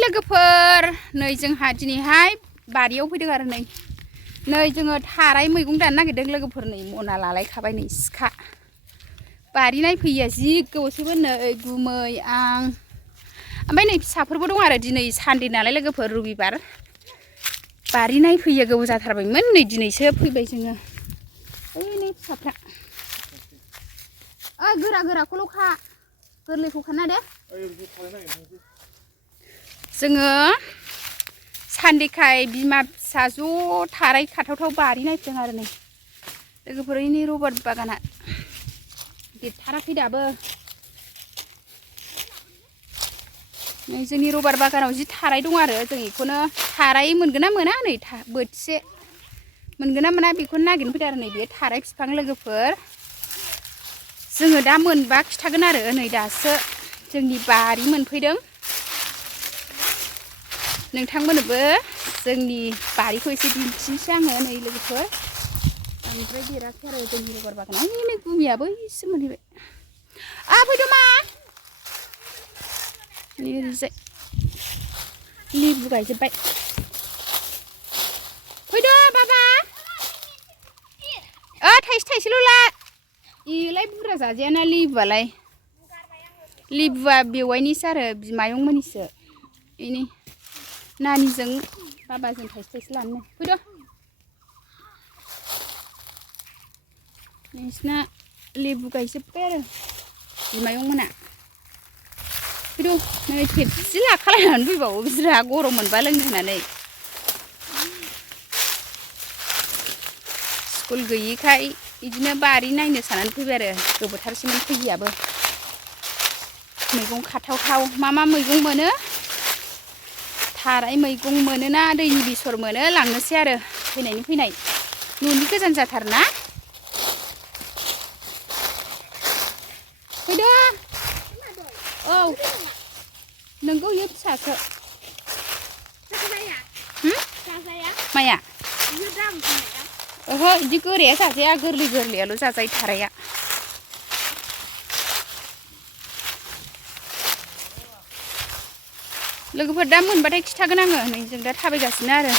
लोगोफोर नै जोंहा दिनैहाय बारियाव फैदों आरो नै जोङो थाराय मैगं दानो नागिरदों लोगोफोर नै मना लालायखाबाय नै सिखा बारि नायफैया जि गोबावसैमोन नै गुमै आं ओमफ्राय नै फिसाफोरबो दं आरो दिनै सानदे नालाय लोगोफोर रबिबार बारि नायफैया गोबाव जाथारबायमोन नै दिनैसो फैबाय जोङो ओइ नै फिसाफ्रा गोरा गोराखौल' खा गोरलैखौ खाना दे जोङो सान्देखाय बिमा फिसा ज' थाराय खाथावथाव बारि नायफैदों आरो नै लोगोफोर ओइनि रबार बागाना देरथाराखै दाबो नै जोंनि रबार बागानाव जि थाराय दं आरो जों बेखौनो थाराय मोनगोन ना मोना नै बोथिसे मोनगोन ना मोना बेखौनो नागिरनो फैदों आरो नै बे थाराय बिफां लोगोफोर जोङो दा मोनबा खिथागोन आरो नै दासो जोंनि बारि मोनफैदों नोंथांमोननोबो जोंनि बारिखौ एसे दिन्थिनोसै आङो नै लोगोफोर बांद्राय देराखै आरो जोंनि रबार बागानाव नै गुमियाबो एसे मोनहैबाय फैदो मा नै ओरैजाय लेबु गायजोब्बाय फैदो बाबा थाइसे थाइसेल' ला इलाय बुरजा जाजायाना लेबुआलाय लेबुआ बेवाइनिसो आरो बिमायंमोननिसो इनि नानिजों बाबाजों थाइसे थाइसे लानो फैदो नोंसिना लेबु गायजोब्बाय आरो बिमायंमोना फैदो नै खेबसे लाखालायनानै फैबावो बिसोरहा गरम मोनबा लोंनो होननानै स्कुल गैयिखाय बिदिनो बारि नायनो सानानै फैबाय आरो गोबावथारसैमोन फैयैयाबो मैगं खाथावथाव मा मैगं मोनो थाराय मैगं मोनोना दैनि बेसर मोनो लांनोसै आरो फैनाय न'नि गोजान जाथारना फैदो औ नोंगौ इयो फिसासो माया ओहो बिदि गोराया जाजाया गोरलैयाल' जाजायो थाराया लोगोफोर दा मोनबाथाय खिथागोन आङो नै जों दा थाबायगासिनो आरो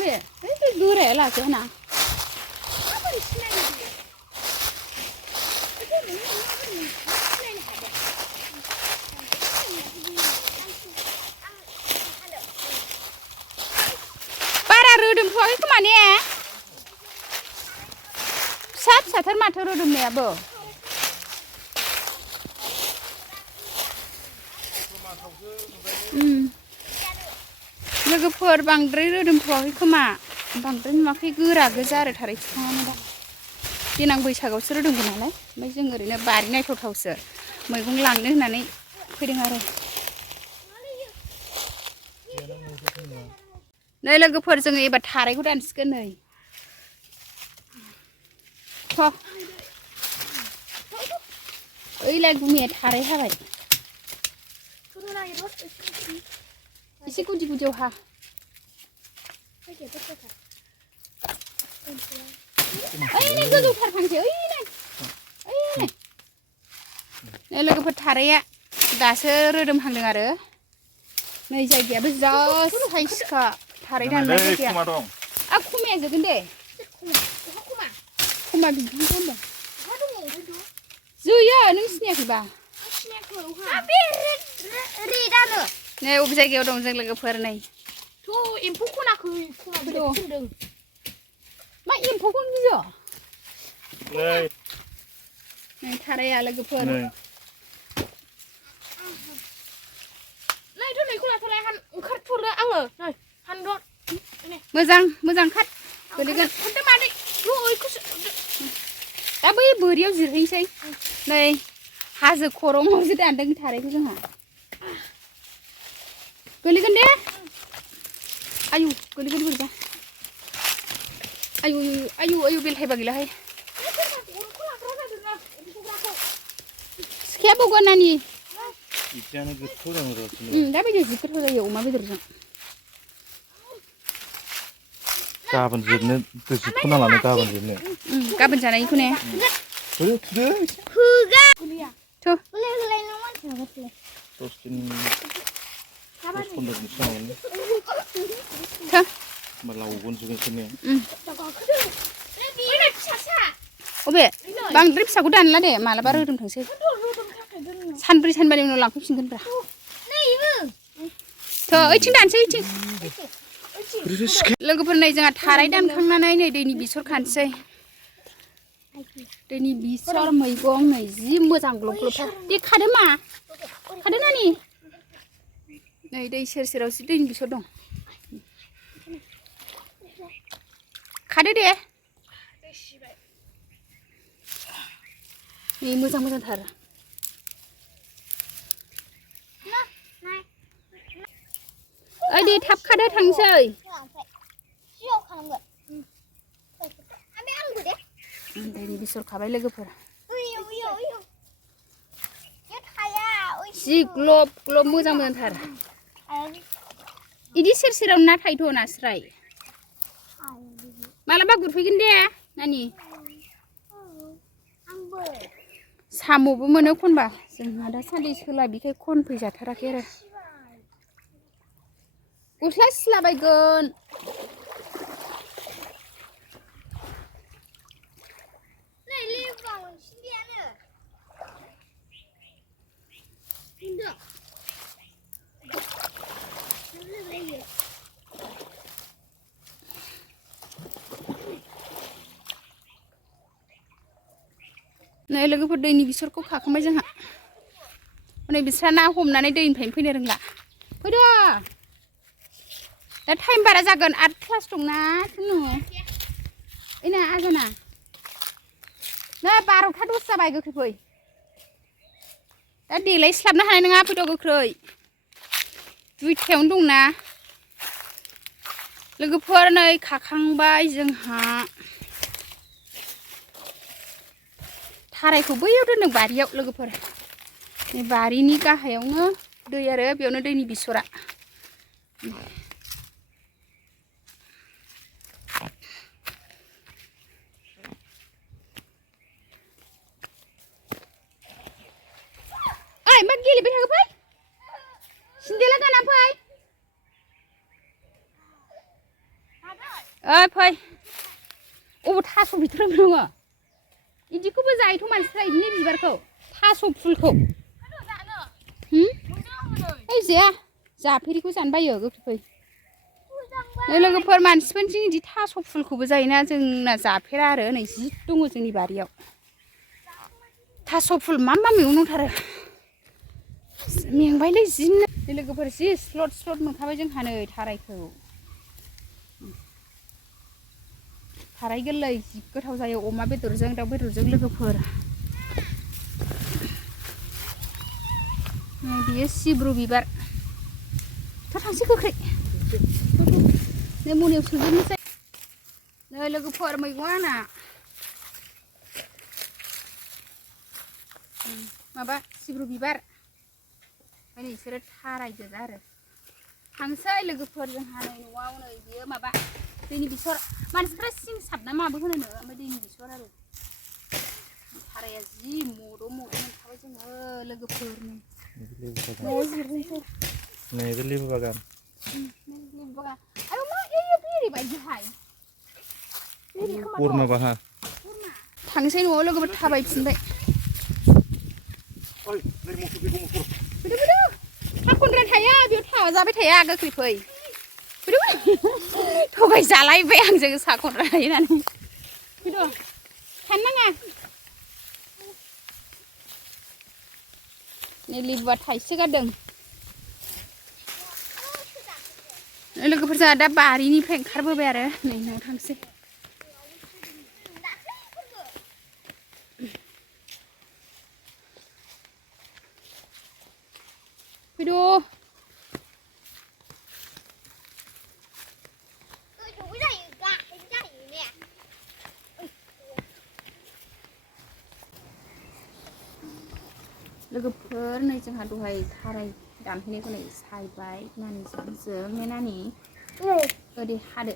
बे गोराया लाजायाना बारा रोदोमथ'वाखै खोमा ने फिसाथार माथो रोदोमनायाबो लोगोफोर बांद्राय रोदोमथ'वाखै खोमा बांद्राय नुवाखै गोरा गोजा आरो थाराय बिफाङानो दा देनां बैसागआवसो रोदोमगोन नालाय ओमफ्राय जों ओरैनो बारि नायथावथावसो मैगं लांनो होननानै फैदों आरो नै लोगोफोर जोङो एबार थारायखौ दानसिगोन नै ओइलाय गुमिया थाराय हाबाय एसे गुदियाव हा ओइ गोजौथार फांसे ओइ नै लोगोफोर थाराया दासो रोदोमहांदों आरो नै जायगायाबो जा साइसखा थाराय दाननाय जायगाया खमाया जोबगोन दे खमा बिदिनो होनदों जोयो नों सिनायाखैबा नै अबे जायगायाव दं जों लोगोफोर नै एम्फौ खनाखै मा एम्फौखौनो गियो नै थाराया लोगोफोर मोजां खाट गोलैगोन दा बै बोरियाव जिरहैनोसै नै हाजो खर'आवसो दानदों थारायखौ जोंहा गोलैगोन दे आयु गोलैगोन बोरैबा आयु बेलथायबा गैलाहाय सिखाया बौगोन नानि दा बायदियाव जि गोथाव जायो अमा बेदरजों गाबोन जोबनो जोबथ'ना लानो गाबोन जोबनो गाबोन जानायखौ ने Huga. Tuh. Boleh nomor berapa? Terus ini terus pun dari sana Tuh. melakukan juga sini. Obe, बांद्राय फिसाखौ दानला दे मालाबा रोदोम थांसै सानब्रै सानबानि उनाव लांफैफिनगोनब्रा थ' ओइथिं दानसै ओइथिं लोगोफोर नै जोंहा थाराय दानखांनानै नै दैनि बिसर खानोसै दैनि बिसर मैगं नै जि मोजां ग्लब ग्लबथार दे खादो मा खादो नानि नै दै सेर सेराव जि दैनि बिसर दं खादो दे 이 모자 타라. 어디 탑 카드 당서이. 시작하는 거야. 아메 안 그래? 내리 비서 가봐야 그 보라. 우유. 얘 타야. 지 글롭 모자 타라. 이디 슬슬한 나 타이도 나스라이. 말아봐 구르기인데 나니. साम'बो मोनो खनबा जोंहा दासान्दि सोलाबिखाय खनफैजाथाराखै आरो गस्ला सिलाबायगोन नै लेबाव सिन्दियानो नै लोगोफोर दैनि बिसरखौ खाखांबाय जोंहा नै बिस्रा ना हमनानै दैनिफ्रायनो फैनो रोंला फैदो दा टाइम बारा जागोन 8 क्लास दंना थुनु ओइना आजाना नै 12टा 10 जाबाय गोख्रै फै दा देलाय स्लाबनो हानाय नङा फैद' गोख्रै 2टायावनो दंना लोगोफोर नै खाखांबाय जोंहा थारायखौ बैयाव दोनदों बारियाव लोगोफोर नै बारिनि गाहायावनो दै आरो बेयावनो दैनि बिसरा ओइ मा गेलेबाय थाखो फै सिन्देला गाना फै ओइ फै अबाव थास' बिथोराव दङ इदिखौबो जायोथ' मानसिफ्रा इदिनि बिबारखौ थास' फुलखौ ओइ जाया जाफेरिखौ जानो बायो गोख्रै फै नै लोगोफोर मानसिफोरनिथिं इदि थास' फुलखौबो जायोना जोंना जाफेरा आरो नै जि दङ जोंनि बारियाव थास' फुल मा मैगं दंथारो मेंबायलै जिनो नै लोगोफोर जि स्लद मोनखाबाय जोंहा नै थारायखौ थाराय गोरलै जि गोथाव जायो अमा बेदरजों दाउ बेदरजों लोगोफोर बियो सिब्रु बिबार थ' थांसै गोख्रै नै मनायाव सोजोबनोसै नै लोगोफोर मैगङा आंना माबा सिब्रु बिबार ओमफ्राय नोंसोरो थाराय गोजा आरो थांसै लोगोफोर जोंहा नै न'आव नै बियो माबा दैनि बिसर मानसिफ्रा सिं साबना माबो होनो ओमफ्राय दैनि बिसर आरो थाराया जि मद' मोनखाबाय जोङो लोगोफोर Ini lebu bagan. Ayo मा एरि बायदिहाय Purna baha. थांसै न'आव लोगोफोर थाबायफिनबाय ओइ नै मोसौ बेखौ मोसौ फैदो थाखनद्रा थाया बेयाव थावा जाबाय थाया गोख्रै फै फैदो थगाय जालायबाय आंजों साखनद्रा थायोनानै फैदो थानो नाङा नै लेबुआ थाइसे गारदों लोगोफोर जोंहा दा बारिनिफ्राय ओंखारबोबाय आरो नै न'आव थांसै फैदो लोगोफोर नै जोंहा दहाय थाराय दानहैनायखौ नै सायबाय नानिजों नानि ओरै हादो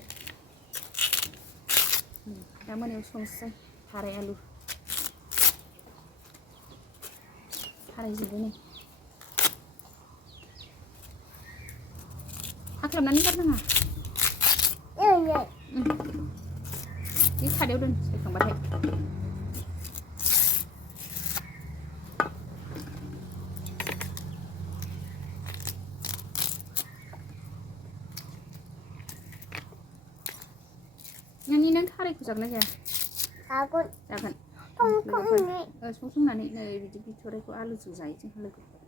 दा मोनायाव संसै थाराय आलु थारायजोबो नै हाख्लाबनानै गारनाङा बे खादायाव दोन सायखांबाथाय नों थारायखौ जागोन ना जाया जागोन संनानै नै बिदि बिथराइखौ आलुजों जायो जोंहा लोगोफोर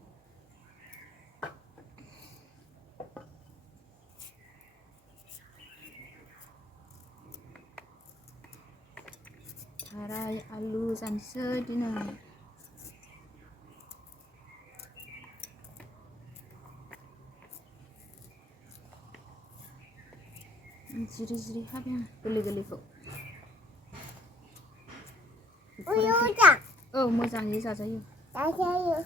थाराय आलु जानोसै दिनै जिरि जिरि हाबाय आं गोरलै गोरलैखौ औ मोजाङै जाजायो जाजायो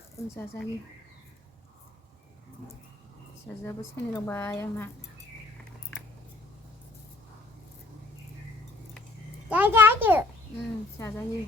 फिसाजोआबो साइनो रोंबाय आंना जाजायो जाजायो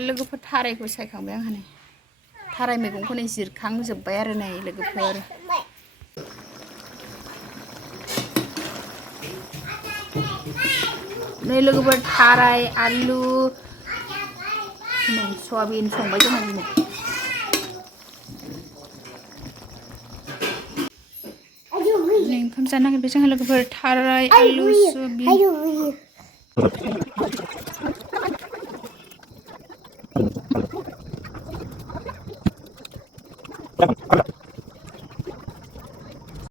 लोगोफोर थारायखौ सायखांबाय आंहा नै थाराय मैगंखौ नै जिरखांजोब्बाय आरो नै लोगोफोर नै लोगोफोर थाराय आलु नै सयाबिन संबाय जोंहा दिनै नै ओंखाम जानो नागिरबाय जोंहा लोगोफोर थाराय आलु सयाबिन